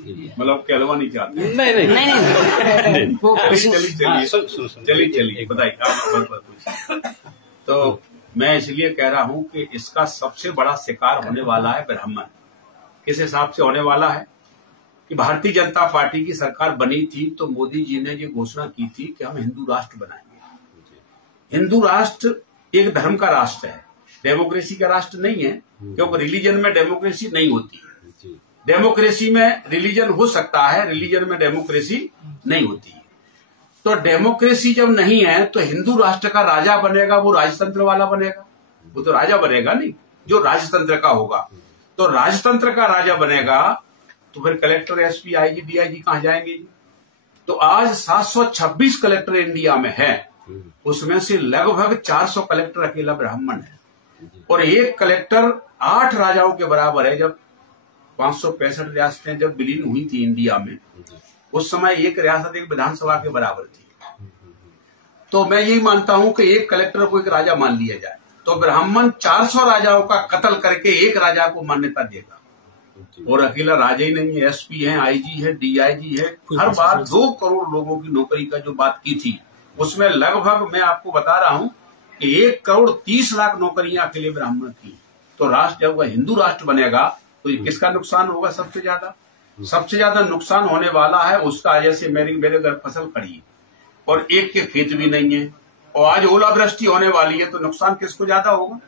मतलब कहलवा नहीं चाहते? नहीं चलिए बताइए आप। तो मैं इसलिए कह रहा हूं कि इसका सबसे बड़ा शिकार होने वाला है ब्राह्मण। किस हिसाब से होने वाला है कि भारतीय जनता पार्टी की सरकार बनी थी तो मोदी जी ने ये घोषणा की थी कि हम हिंदू राष्ट्र बनाएंगे। हिंदू राष्ट्र एक धर्म का राष्ट्र है, डेमोक्रेसी का राष्ट्र नहीं है, क्योंकि रिलीजन में डेमोक्रेसी नहीं होती है। डेमोक्रेसी में रिलीजन हो सकता है, रिलीजन में डेमोक्रेसी नहीं होती है। तो डेमोक्रेसी जब नहीं है तो हिंदू राष्ट्र का राजा बनेगा, वो राजतंत्र वाला बनेगा? वो तो राजा बनेगा नहीं जो राजतंत्र का होगा। तो राजतंत्र का राजा बनेगा तो फिर कलेक्टर, एसपी, आईजी, डीआईजी कहां जाएंगे? तो आज 726 कलेक्टर इंडिया में है, उसमें से लगभग 400 कलेक्टर अकेला ब्राह्मण है और एक कलेक्टर 8 राजाओं के बराबर है। जब 565 रियासतें जब विलीन हुई थी इंडिया में, उस समय एक रियासत एक विधानसभा के बराबर थी। तो मैं यही मानता हूं कि एक कलेक्टर को एक राजा मान लिया जाए तो ब्राह्मण 400 राजाओं का कत्ल करके एक राजा को मान्यता देगा। और अकेला राजा ही नहीं है, एसपी है, आईजी है, डीआईजी है। हर बार 2 करोड़ लोगों की नौकरी का जो बात की थी उसमें लगभग मैं आपको बता रहा हूं कि 1 करोड़ 30 लाख नौकरियां अकेले ब्राह्मण की। तो राष्ट्र जब वह हिंदू राष्ट्र बनेगा तो किसका नुकसान होगा? सबसे ज्यादा नुकसान होने वाला है उसका। जैसे मेरे घर फसल खड़ी है और एक के खेत भी नहीं है और आज ओलावृष्टि होने वाली है, तो नुकसान किसको ज्यादा होगा?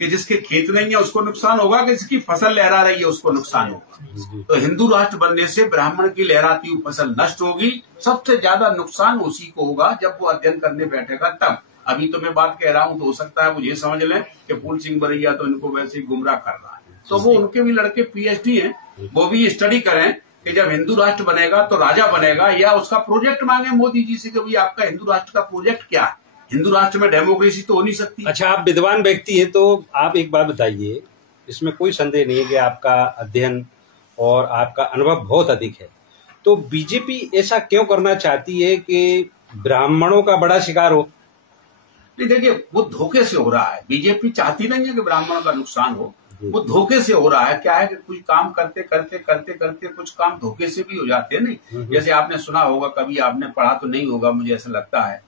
कि जिसके खेत नहीं है उसको नुकसान होगा कि जिसकी फसल लहरा रही है उसको नुकसान होगा? तो हिंदू राष्ट्र बनने से ब्राह्मण की लहराती हुई फसल नष्ट होगी। सबसे ज्यादा नुकसान उसी को होगा जब वो अध्ययन करने बैठेगा तब। अभी तो मैं बात कह रहा हूं तो हो सकता है मुझे समझ लें कि फूल सिंह बरैया तो इनको वैसे ही गुमराह कर रहा है। तो वो उनके भी लड़के पीएचडी हैं, वो भी स्टडी करें कि जब हिंदू राष्ट्र बनेगा तो राजा बनेगा, या उसका प्रोजेक्ट मांगे मोदी जी से कि भाई आपका हिंदू राष्ट्र का प्रोजेक्ट क्या है? हिंदू राष्ट्र में डेमोक्रेसी तो हो नहीं सकती। अच्छा, आप विद्वान व्यक्ति हैं तो आप एक बात बताइए, इसमें कोई संदेह नहीं है कि आपका अध्ययन और आपका अनुभव बहुत अधिक है, तो बीजेपी ऐसा क्यों करना चाहती है कि ब्राह्मणों का बड़ा शिकार हो? नहीं, देखिए वो धोखे से हो रहा है। बीजेपी चाहती नहीं है कि ब्राह्मणों का नुकसान हो, वो धोखे से हो रहा है। क्या है कि कुछ काम करते करते कुछ काम धोखे से भी हो जाते हैं। नहीं, जैसे आपने सुना होगा, कभी आपने पढ़ा तो नहीं होगा, मुझे ऐसा लगता है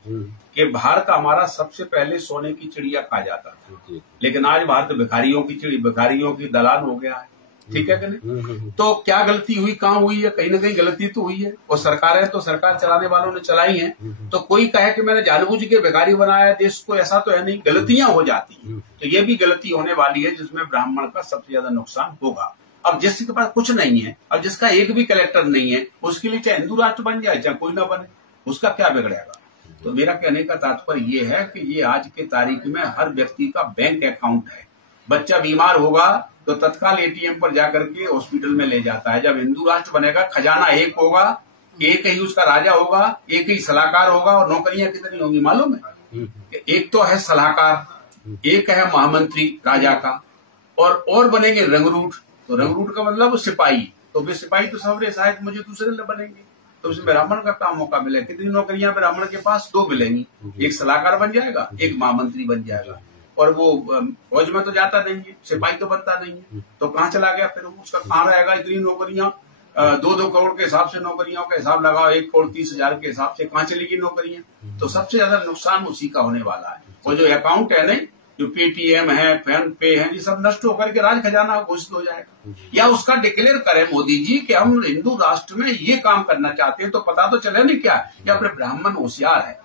कि भारत हमारा सबसे पहले सोने की चिड़िया खा जाता था, लेकिन आज भारत भिखारियों की दलाल हो गया है। ठीक है कि नहीं? तो क्या गलती हुई, कहाँ हुई है? कहीं ना कहीं गलती तो हुई है और सरकारें तो सरकार चलाने वालों ने चलाई है। तो कोई कहे कि मैंने जानबूझ के भिखारी बनाया देश को, ऐसा तो है नहीं, गलतियां हो जाती हैं। तो ये भी गलती होने वाली है जिसमें ब्राह्मण का सबसे ज्यादा नुकसान होगा। अब जिसके पास कुछ नहीं है, अब जिसका एक भी कलेक्टर नहीं है, उसके लिए चाहे हिंदू राष्ट्र बन जाए चाहे कोई ना बने, उसका क्या बिगड़ेगा? तो मेरा कहने का तात्पर्य ये है कि ये आज के तारीख में हर व्यक्ति का बैंक अकाउंट है। बच्चा बीमार होगा तो तत्काल एटीएम पर जाकर के हॉस्पिटल में ले जाता है। जब हिंदू राष्ट्र बनेगा, खजाना एक होगा, एक ही उसका राजा होगा, एक ही सलाहकार होगा। और नौकरियां कितनी होंगी मालूम है? एक तो है सलाहकार, एक है महामंत्री राजा का, और बनेंगे रंगरूट। तो रंगरूट का मतलब सिपाही, तो वे सिपाही तो सबरे शायद मुझे दूसरे बनेंगे, तो उसमें ब्राह्मण का काम मौका मिले। कितनी नौकरियां ब्राह्मण के पास? 2 मिलेंगी, एक सलाहकार बन जाएगा, एक महामंत्री बन जाएगा। और वो फौज में तो जाता नहीं है, सिपाही तो बनता नहीं है, तो कहाँ चला गया फिर? उसका कहाँ रहेगा? इतनी नौकरियां, 2-2 करोड़ के हिसाब से नौकरियों का हिसाब लगाओ, 1 करोड़ 30 हजार के हिसाब से कहाँ चलेगी नौकरियां? तो सबसे ज्यादा नुकसान उसी का होने वाला है। और जो अकाउंट है नहीं, जो पेटीएम है, फोन पे है, ये सब नष्ट होकर के राज खजाना घोषित हो जाएगा। या उसका डिक्लेयर करें मोदी जी कि हम हिंदू राष्ट्र में ये काम करना चाहते हैं, तो पता तो चले नहीं क्या कि अपने ब्राह्मण होशियार है,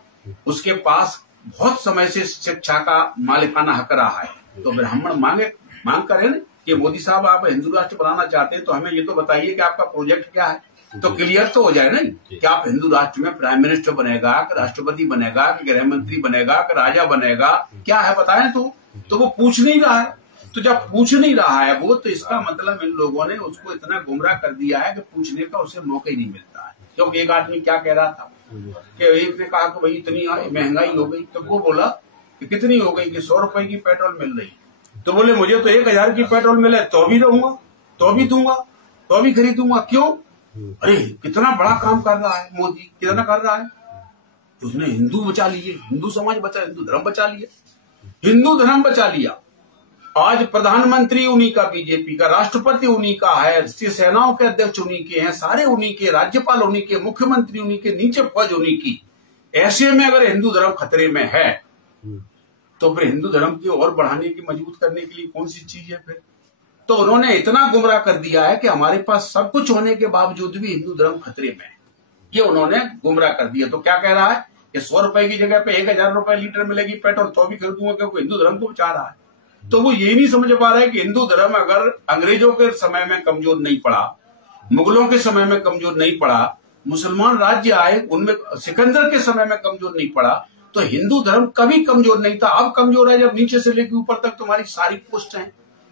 उसके पास बहुत समय से शिक्षा का मालिकाना हक रहा है। तो ब्राह्मण मांग करें ना कि मोदी साहब आप हिंदू राष्ट्र बनाना चाहते हैं तो हमें ये तो बताइए कि आपका प्रोजेक्ट क्या है, तो क्लियर तो हो जाए ना कि आप हिंदू राष्ट्र में प्राइम मिनिस्टर बनेगा, कि राष्ट्रपति बनेगा, कि गृह मंत्री बनेगा, कि राजा बनेगा, क्या है बताएं। तो वो पूछ नहीं रहा है। तो जब पूछ नहीं रहा है वो, तो इसका मतलब इन लोगों ने उसको इतना गुमराह कर दिया है कि पूछने का उसे मौका ही नहीं मिलता है। क्योंकि एक आदमी क्या कह रहा था कि एक ने कहा कि भाई इतनी महंगाई हो गई, तो वो बोला कि कितनी हो गई? कि 100 रुपए की पेट्रोल मिल रही। तो बोले मुझे तो 1000 की पेट्रोल मिले तो भी रहूंगा, तो भी दूंगा, तो भी खरीदूंगा। क्यों? अरे कितना बड़ा काम कर रहा है मोदी, कितना कर रहा है। उसने हिंदू बचा लिए, हिंदू समाज बचा, हिंदू धर्म बचा लिया, हिंदू धर्म बचा लिया। आज प्रधानमंत्री उन्हीं का, बीजेपी का राष्ट्रपति उन्हीं का है, सेनाओं के अध्यक्ष उन्हीं के हैं, सारे उन्हीं के, राज्यपाल उन्हीं के, मुख्यमंत्री उन्हीं के, नीचे फौज उन्हीं की। ऐसे में अगर हिंदू धर्म खतरे में है तो फिर हिंदू धर्म की और बढ़ाने की, मजबूत करने के लिए कौन सी चीज है फिर? तो उन्होंने इतना गुमराह कर दिया है कि हमारे पास सब कुछ होने के बावजूद भी हिंदू धर्म खतरे में है, ये उन्होंने गुमराह कर दिया। तो क्या कह रहा है कि 100 रुपए की जगह पे 1000 रुपए लीटर मिलेगी पेट्रोल तो भी खरीदूंगा, क्योंकि हिंदू धर्म को बचा रहा है। तो वो ये नहीं समझ पा रहा है कि हिंदू धर्म अगर अंग्रेजों के समय में कमजोर नहीं पड़ा, मुगलों के समय में कमजोर नहीं पड़ा, मुसलमान राज्य आए उनमें सिकंदर के समय में कमजोर नहीं पड़ा, तो हिंदू धर्म कभी कमजोर नहीं था। अब कमजोर है जब नीचे से लेकर ऊपर तक तुम्हारी सारी पोस्ट हैं।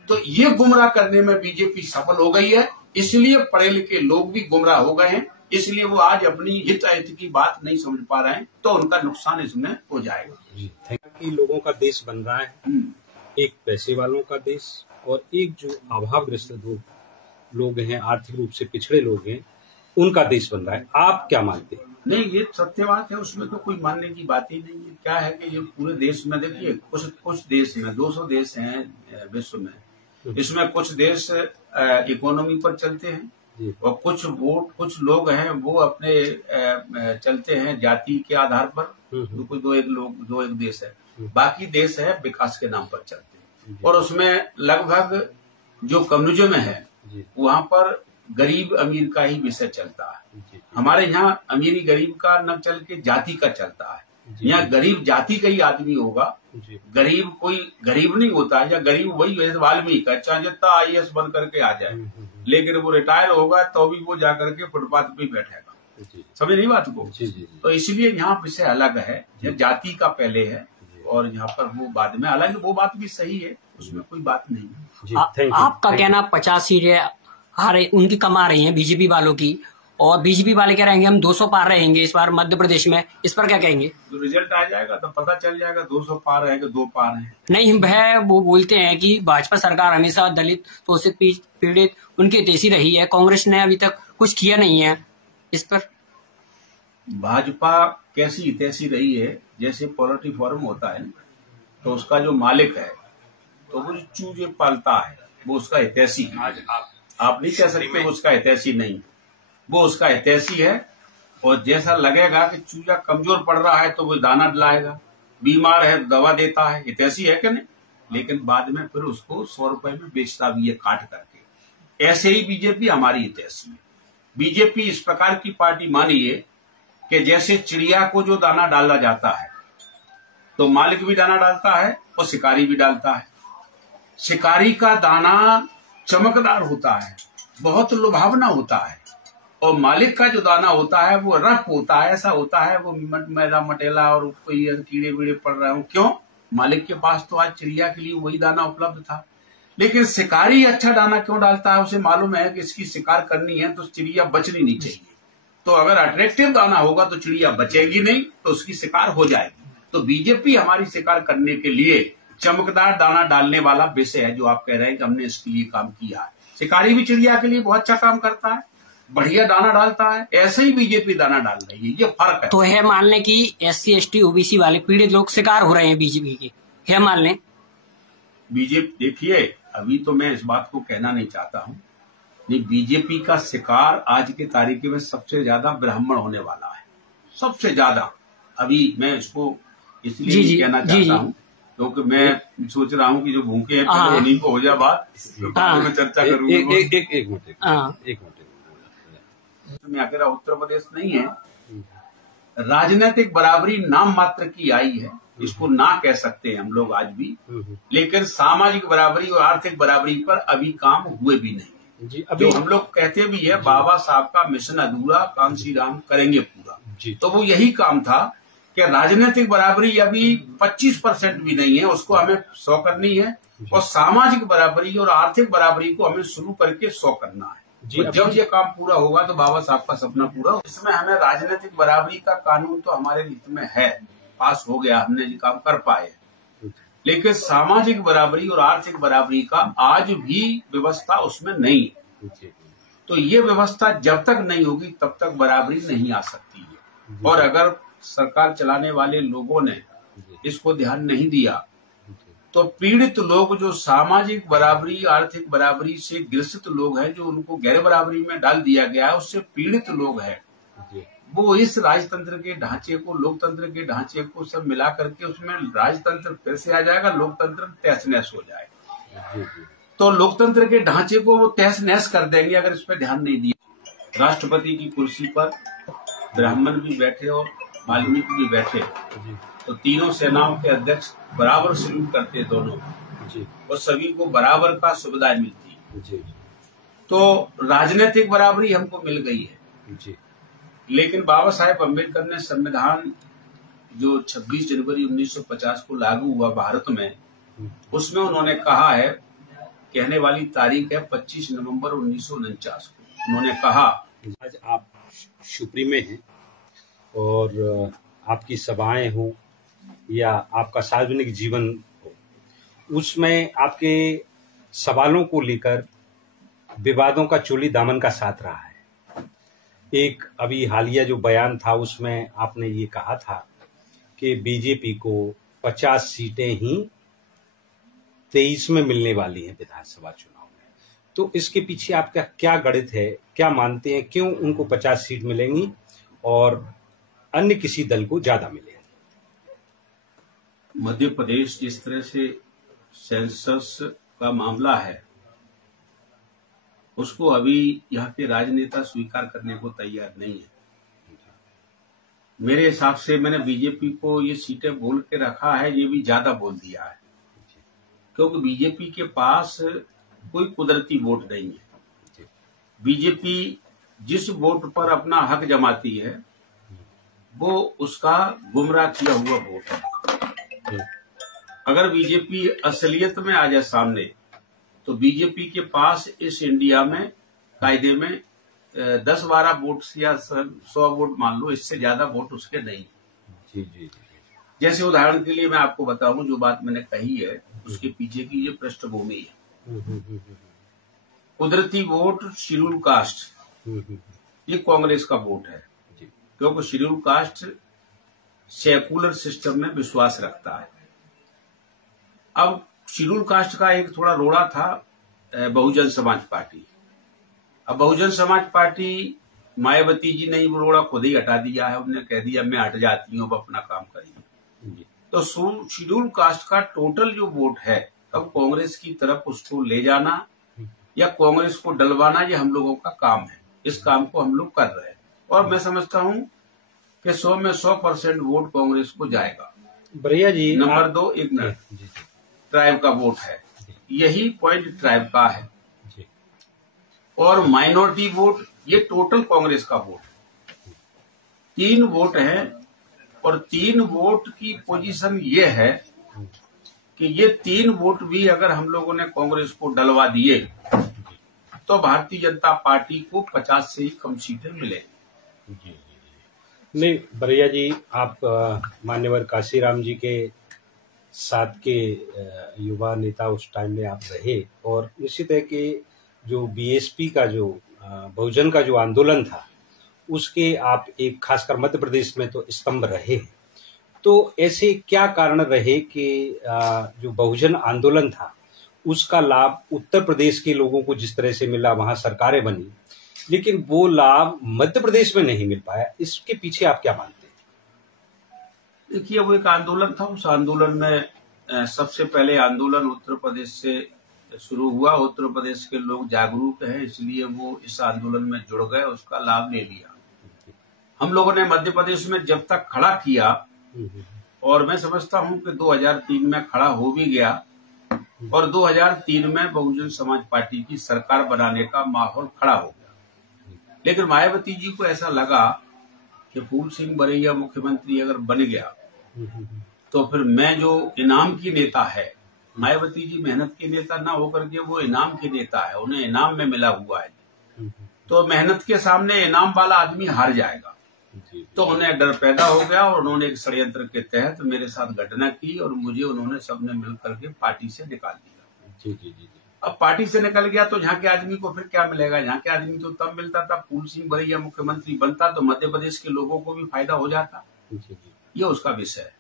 तो ये गुमराह करने में बीजेपी सफल हो गई है, इसलिए पढ़े लिखे लोग भी गुमराह हो गए हैं, इसलिए वो आज अपनी हित अहित की बात नहीं समझ पा रहे हैं, तो उनका नुकसान इसमें हो जाएगा। कि लोगों का देश बन रहा है, एक पैसे वालों का देश और एक जो अभावग्रस्त लोग हैं, आर्थिक रूप से पिछड़े लोग हैं, उनका देश बन रहा है। आप क्या मानते हैं? नहीं, ये सत्य बात है, उसमें तो कोई मानने की बात ही नहीं है। क्या है कि ये पूरे देश में देखिए, कुछ देश में 200 देश हैं विश्व में, इसमें कुछ देश इकोनॉमी पर चलते हैं और कुछ लोग हैं वो अपने चलते हैं जाति के आधार पर, दो एक देश है, बाकी देश है विकास के नाम पर चलते हैं। और उसमें लगभग जो कम्युनिज्म है वहां पर गरीब अमीर का ही विषय चलता है। हमारे यहाँ अमीरी गरीब का न चल के जाति का चलता है। यहाँ गरीब जाति का ही आदमी होगा, गरीब कोई गरीब नहीं होता है, या गरीब वही है वाल्मीकि का, चाहे जितना IAS बन करके आ जाए, लेकिन वो रिटायर होगा तो भी वो जाकर के फुटपाथ पे बैठेगा। समझ नहीं बात को? तो इसलिए यहाँ विषय अलग है, जाति का पहले है और यहाँ पर वो बाद में, हालांकि वो बात भी सही है, उसमें कोई बात नहीं है। आपका कहना 50 सीटें उनकी कमा रही हैं बीजेपी वालों की, और बीजेपी वाले कह रहेंगे हम 200 पार रहेंगे इस बार मध्य प्रदेश में, इस पर क्या कहेंगे? तो रिजल्ट आ जाएगा तो पता चल जाएगा 200 पार है कि 2 पार है। नहीं, वह वो बोलते हैं कि भाजपा सरकार हमेशा दलित, शोषित, पीड़ित उनकी हितैषी रही है, कांग्रेस ने अभी तक कुछ किया नहीं है इस पर। भाजपा कैसी हितैषी रही है? जैसे पोल्ट्री फार्म होता है तो उसका जो मालिक है तो वो चूजे पालता है, वो उसका हितैषी है। आप नहीं कह सकते उसका हितैषी नहीं, वो उसका हितैषी है। और जैसा लगेगा कि चूजा कमजोर पड़ रहा है तो वो दाना दिलाएगा, बीमार है दवा देता है, हितैषी है कि नहीं? लेकिन बाद में फिर उसको 100 रुपए में बेचता भी है काट करके। ऐसे ही बीजेपी हमारी हितैषी है। बीजेपी इस प्रकार की पार्टी मानिए कि जैसे चिड़िया को जो दाना डाला जाता है तो मालिक भी दाना डालता है और शिकारी भी डालता है। शिकारी का दाना चमकदार होता है, बहुत लुभावना होता है, और मालिक का जो दाना होता है वो रफ होता है, ऐसा होता है वो मेरा मटेला और कोई कीड़े वीड़े पड़ रहे हो। क्यों? मालिक के पास तो आज चिड़िया के लिए वही दाना उपलब्ध था। लेकिन शिकारी अच्छा दाना क्यों डालता है? उसे मालूम है कि इसकी शिकार करनी है तो चिड़िया बचनी नहीं चाहिए। तो अगर अट्रैक्टिव दाना होगा तो चिड़िया बचेगी नहीं, तो उसकी शिकार हो जाएगी। तो बीजेपी हमारी शिकार करने के लिए चमकदार दाना डालने वाला विषय है, जो आप कह रहे हैं कि हमने इसके लिए काम किया है। शिकारी भी चिड़िया के लिए बहुत अच्छा काम करता है, बढ़िया दाना डालता है, ऐसे ही बीजेपी दाना डाल रही है, ये फर्क है। तो है मान लें कि SC ST OBC वाले पीड़ित लोग शिकार हो रहे हैं बीजेपी के, है मान लें? बीजेपी देखिए, अभी तो मैं इस बात को कहना नहीं चाहता हूँ, नहीं, बीजेपी का शिकार आज की तारीख में सबसे ज्यादा ब्राह्मण होने वाला है, सबसे ज्यादा। अभी मैं इसको इसलिए कहना चाहता हूँ क्योंकि मैं सोच रहा हूँ कि जो भूखे हैं पहले उन्हीं को हो जाए बात, बाद में चर्चा करूंगा। एक मिनट में अकेला उत्तर प्रदेश नहीं है, राजनीतिक बराबरी नाम मात्र की आई है, इसको ना कह सकते हैं हम लोग आज भी, लेकिन सामाजिक बराबरी और आर्थिक बराबरी पर अभी काम हुए भी नहीं जी। अभी जो हम लोग कहते भी है बाबा साहब का मिशन अधूरा, कांशी राम करेंगे पूरा जी। तो वो यही काम था कि राजनीतिक बराबरी अभी 25% भी नहीं है, उसको हमें 100 करनी है, और सामाजिक बराबरी और आर्थिक बराबरी को हमें शुरू करके 100 करना है जी। तो जब ये काम पूरा होगा तो बाबा साहब का सपना पूरा होगा। इसमें हमें राजनीतिक बराबरी का कानून तो हमारे हित में है, पास हो गया, हमने ये काम कर पाए, लेकिन सामाजिक बराबरी और आर्थिक बराबरी का आज भी व्यवस्था उसमें नहीं है। तो ये व्यवस्था जब तक नहीं होगी तब तक बराबरी नहीं आ सकती है। और अगर सरकार चलाने वाले लोगों ने इसको ध्यान नहीं दिया तो पीड़ित लोग जो सामाजिक बराबरी, आर्थिक बराबरी से ग्रसित लोग हैं, जो उनको गैर बराबरी में डाल दिया गया है, उससे पीड़ित लोग हैं, वो इस राजतंत्र के ढांचे को, लोकतंत्र के ढांचे को सब मिला करके उसमें राजतंत्र फिर से आ जाएगा, लोकतंत्र तहस नहस हो जाएगा। तो लोकतंत्र के ढांचे को वो तहस नहस कर देंगे अगर इस पर ध्यान नहीं दिया। राष्ट्रपति की कुर्सी पर ब्राह्मण भी बैठे और वाल्मीकि भी बैठे, तो तीनों सेनाओं के अध्यक्ष बराबर सल्यूट करते दोनों जी, और सभी को बराबर का सुविधाएं मिलती जी। तो राजनीतिक बराबरी हमको मिल गई है जी। लेकिन बाबा साहेब अम्बेडकर ने संविधान जो 26 जनवरी 1950 को लागू हुआ भारत में, उसमें उन्होंने कहा है, कहने वाली तारीख है 25 नवंबर 1949 को, उन्होंने कहा, आज आप शिवपुरी में हैं और आपकी सभाएं हो या आपका सार्वजनिक जीवन हो, उसमें आपके सवालों को लेकर विवादों का चोली दामन का साथ रहा है। एक अभी हालिया जो बयान था उसमें आपने ये कहा था कि बीजेपी को 50 सीटें ही 23 में मिलने वाली हैं विधानसभा चुनाव में। तो इसके पीछे आपका क्या गणित है, क्या मानते हैं, क्यों उनको 50 सीट मिलेंगी और अन्य किसी दल को ज्यादा मिलेगी? मध्य प्रदेश जिस तरह से सेंसस का मामला है, उसको अभी यहाँ के राजनेता स्वीकार करने को तैयार नहीं है। मेरे हिसाब से मैंने बीजेपी को ये सीटें बोल के रखा है, ये भी ज्यादा बोल दिया है, क्योंकि बीजेपी के पास कोई कुदरती वोट नहीं है। बीजेपी जिस वोट पर अपना हक जमाती है वो उसका गुमराह किया हुआ वोट है। अगर बीजेपी असलियत में आ जाए सामने, तो बीजेपी के पास इस इंडिया में कायदे में 10-12 वोट या 100 वोट मान लो, इससे ज्यादा वोट उसके नहीं। जी जी। जैसे उदाहरण के लिए मैं आपको बताऊं, जो बात मैंने कही है उसके पीछे की ये पृष्ठभूमि है। कुदरती वोट शेड्यूल कास्ट, ये कांग्रेस का वोट है, क्योंकि शेड्यूल कास्ट सेकुलर सिस्टम में विश्वास रखता है। अब शेड्यूल कास्ट का एक थोड़ा रोड़ा था बहुजन समाज पार्टी। अब बहुजन समाज पार्टी, मायावती जी ने वो रोड़ा खुद ही हटा दिया है, उन्होंने कह दिया मैं हट जाती हूँ, अब अपना काम करिए। तो शेड्यूल कास्ट का टोटल जो वोट है, अब कांग्रेस की तरफ उसको ले जाना या कांग्रेस को डलवाना, ये हम लोगों का काम है। इस काम को हम लोग कर रहे हैं और मैं समझता हूँ कि 100 में 100% वोट कांग्रेस को जाएगा। बढ़िया जी। नंबर 2, एक मिनट, ट्राइब का वोट है, यही पॉइंट ट्राइब का है। और माइनॉरिटी वोट, ये टोटल कांग्रेस का वोट 3 वोट है। और 3 वोट की पोजीशन ये है कि ये 3 वोट भी अगर हम लोगों ने कांग्रेस को डलवा दिए तो भारतीय जनता पार्टी को 50 से ही कम सीटें मिलेंगी। नहीं बढ़िया जी, आप मान्यवर काशीराम जी के साथ के युवा नेता उस टाइम में आप रहे और निश्चित है कि जो बीएसपी का जो बहुजन का जो आंदोलन था उसके आप एक खासकर मध्य प्रदेश में तो स्तंभ रहे। तो ऐसे क्या कारण रहे कि जो बहुजन आंदोलन था उसका लाभ उत्तर प्रदेश के लोगों को जिस तरह से मिला, वहां सरकारें बनी, लेकिन वो लाभ मध्य प्रदेश में नहीं मिल पाया? इसके पीछे आप क्या मानते हैं? देखिए, वो एक आंदोलन था, उस आंदोलन में सबसे पहले आंदोलन उत्तर प्रदेश से शुरू हुआ। उत्तर प्रदेश के लोग जागरूक हैं, इसलिए वो इस आंदोलन में जुड़ गए, उसका लाभ ले लिया। हम लोगों ने मध्य प्रदेश में जब तक खड़ा किया, और मैं समझता हूं कि 2003 में खड़ा हो भी गया, और 2003 में बहुजन समाज पार्टी की सरकार बनाने का माहौल खड़ा हो गया। लेकिन मायावती जी को ऐसा लगा कि फूल सिंह बरैया मुख्यमंत्री अगर बन गया तो फिर मैं जो इनाम की नेता है, मायावती जी मेहनत के नेता ना होकर के वो इनाम के नेता है, उन्हें इनाम में मिला हुआ है, तो मेहनत के सामने इनाम वाला आदमी हार जाएगा। तो उन्हें डर पैदा हो गया और उन्होंने एक षड्यंत्र के तहत मेरे साथ घटना की और मुझे उन्होंने सबने मिलकर के पार्टी से निकाल दिया। जी जी जी। अब पार्टी से निकल गया तो यहाँ के आदमी को फिर क्या मिलेगा? यहाँ के आदमी तो तब मिलता था फूल सिंह बरैया मुख्यमंत्री बनता तो मध्य प्रदेश के लोगों को भी फायदा हो जाता। ये उसका विषय है।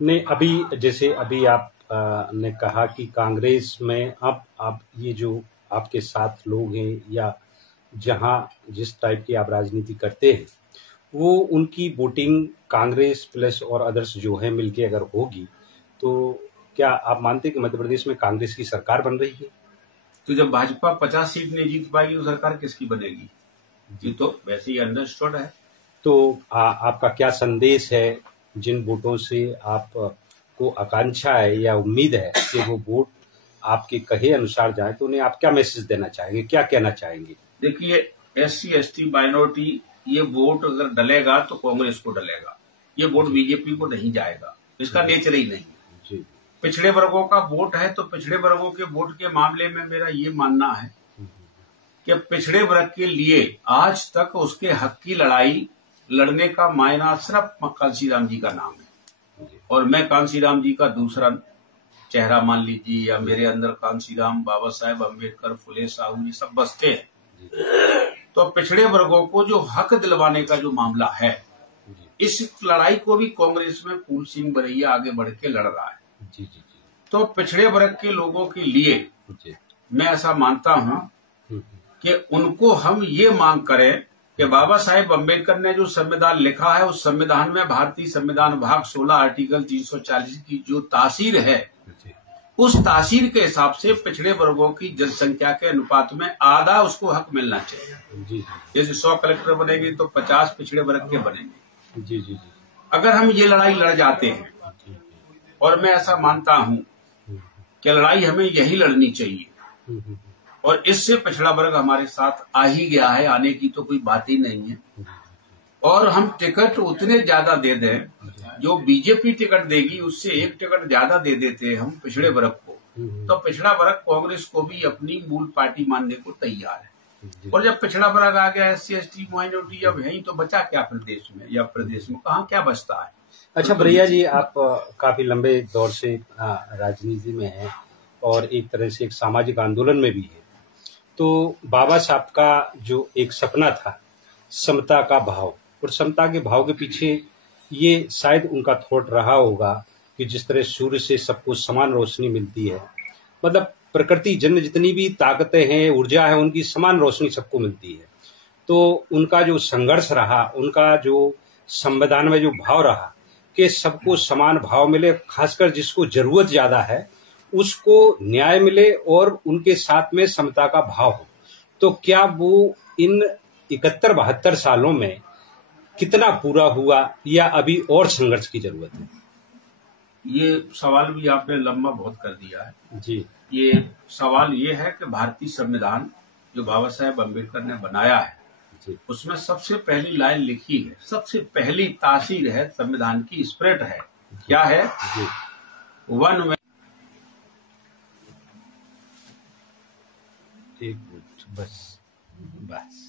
नहीं, अभी जैसे अभी आप ने कहा कि कांग्रेस में अब आप ये जो आपके साथ लोग हैं या जहां जिस टाइप की आप राजनीति करते हैं, वो उनकी वोटिंग कांग्रेस प्लस और अदर्स जो है मिलके अगर होगी, तो क्या आप मानते हैं कि मध्य प्रदेश में कांग्रेस की सरकार बन रही है? तो जब भाजपा 50 सीट नहीं जीत पाएगी तो सरकार किसकी बनेगी? ये तो वैसे ही अंडरस्टूड है। तो आपका क्या संदेश है जिन वोटों से आप को आकांक्षा है या उम्मीद है कि वो वोट आपके कहे अनुसार जाए, तो उन्हें आप क्या मैसेज देना चाहेंगे, क्या कहना चाहेंगे? देखिए, SC ST माइनॉरिटी ये वोट अगर डलेगा तो कांग्रेस को डलेगा, ये वोट बीजेपी को नहीं जाएगा, इसका नेचर ही नहीं। जी। पिछड़े वर्गों का वोट है तो पिछड़े वर्गों के वोट के मामले में मेरा ये मानना है कि पिछड़े वर्ग के लिए आज तक उसके हक की लड़ाई लड़ने का मायना सिर्फ कांशीराम जी का नाम है, और मैं कांशीराम जी का दूसरा चेहरा मान लीजिए, या मेरे अंदर कांशीराम, बाबा साहेब अम्बेडकर, फुले साहू ये सब बसते हैं। तो पिछड़े वर्गों को जो हक दिलवाने का जो मामला है, इस लड़ाई को भी कांग्रेस में फूल सिंह बरैया आगे बढ़ के लड़ रहा है। जी जी जी। तो पिछड़े वर्ग के लोगों के लिए मैं ऐसा मानता हूं कि उनको हम ये मांग करें कि बाबा साहेब अम्बेडकर ने जो संविधान लिखा है, उस संविधान में भारतीय संविधान भाग 16 आर्टिकल 340 की जो तासीर है, उस तासीर के हिसाब से पिछड़े वर्गों की जनसंख्या के अनुपात में आधा उसको हक मिलना चाहिए। जैसे 100 कलेक्टर बनेंगे तो 50 पिछड़े वर्ग के बनेंगे। जी जी जी। अगर हम ये लड़ाई लड़ जाते हैं, और मैं ऐसा मानता हूं कि लड़ाई हमें यही लड़नी चाहिए, और इससे पिछड़ा वर्ग हमारे साथ आ ही गया है, आने की तो कोई बात ही नहीं है। और हम टिकट उतने ज्यादा दे दें, जो बीजेपी टिकट देगी उससे एक टिकट ज्यादा दे देते हम पिछड़े वर्ग को, तो पिछड़ा वर्ग कांग्रेस को भी अपनी मूल पार्टी मानने को तैयार है। और जब पिछड़ा वर्ग आ गया, SC ST माइनॉरिटी, अब यही तो बचा क्या प्रदेश में, या प्रदेश में कहाँ क्या बचता है? अच्छा बरैया जी, आप काफी लंबे दौर से राजनीति में हैं और एक तरह से एक सामाजिक आंदोलन में भी है। तो बाबा साहब का जो एक सपना था समता का भाव, और समता के भाव के पीछे ये शायद उनका थॉट रहा होगा कि जिस तरह सूर्य से सबको समान रोशनी मिलती है, मतलब प्रकृति जन्य जितनी भी ताकतें हैं, ऊर्जा है, उनकी समान रोशनी सबको मिलती है। तो उनका जो संघर्ष रहा, उनका जो संविधान में जो भाव रहा कि सबको समान भाव मिले, खासकर जिसको जरूरत ज्यादा है उसको न्याय मिले और उनके साथ में समता का भाव हो, तो क्या वो इन 71-72 सालों में कितना पूरा हुआ या अभी और संघर्ष की जरूरत है? ये सवाल भी आपने लंबा बहुत कर दिया है जी। ये सवाल ये है कि भारतीय संविधान जो बाबा साहेब अम्बेडकर ने बनाया है जी। उसमें सबसे पहली लाइन लिखी है, सबसे पहली तासीर है, संविधान की स्पिरिट है, क्या है? जी। वन में एक मिनट बस बस।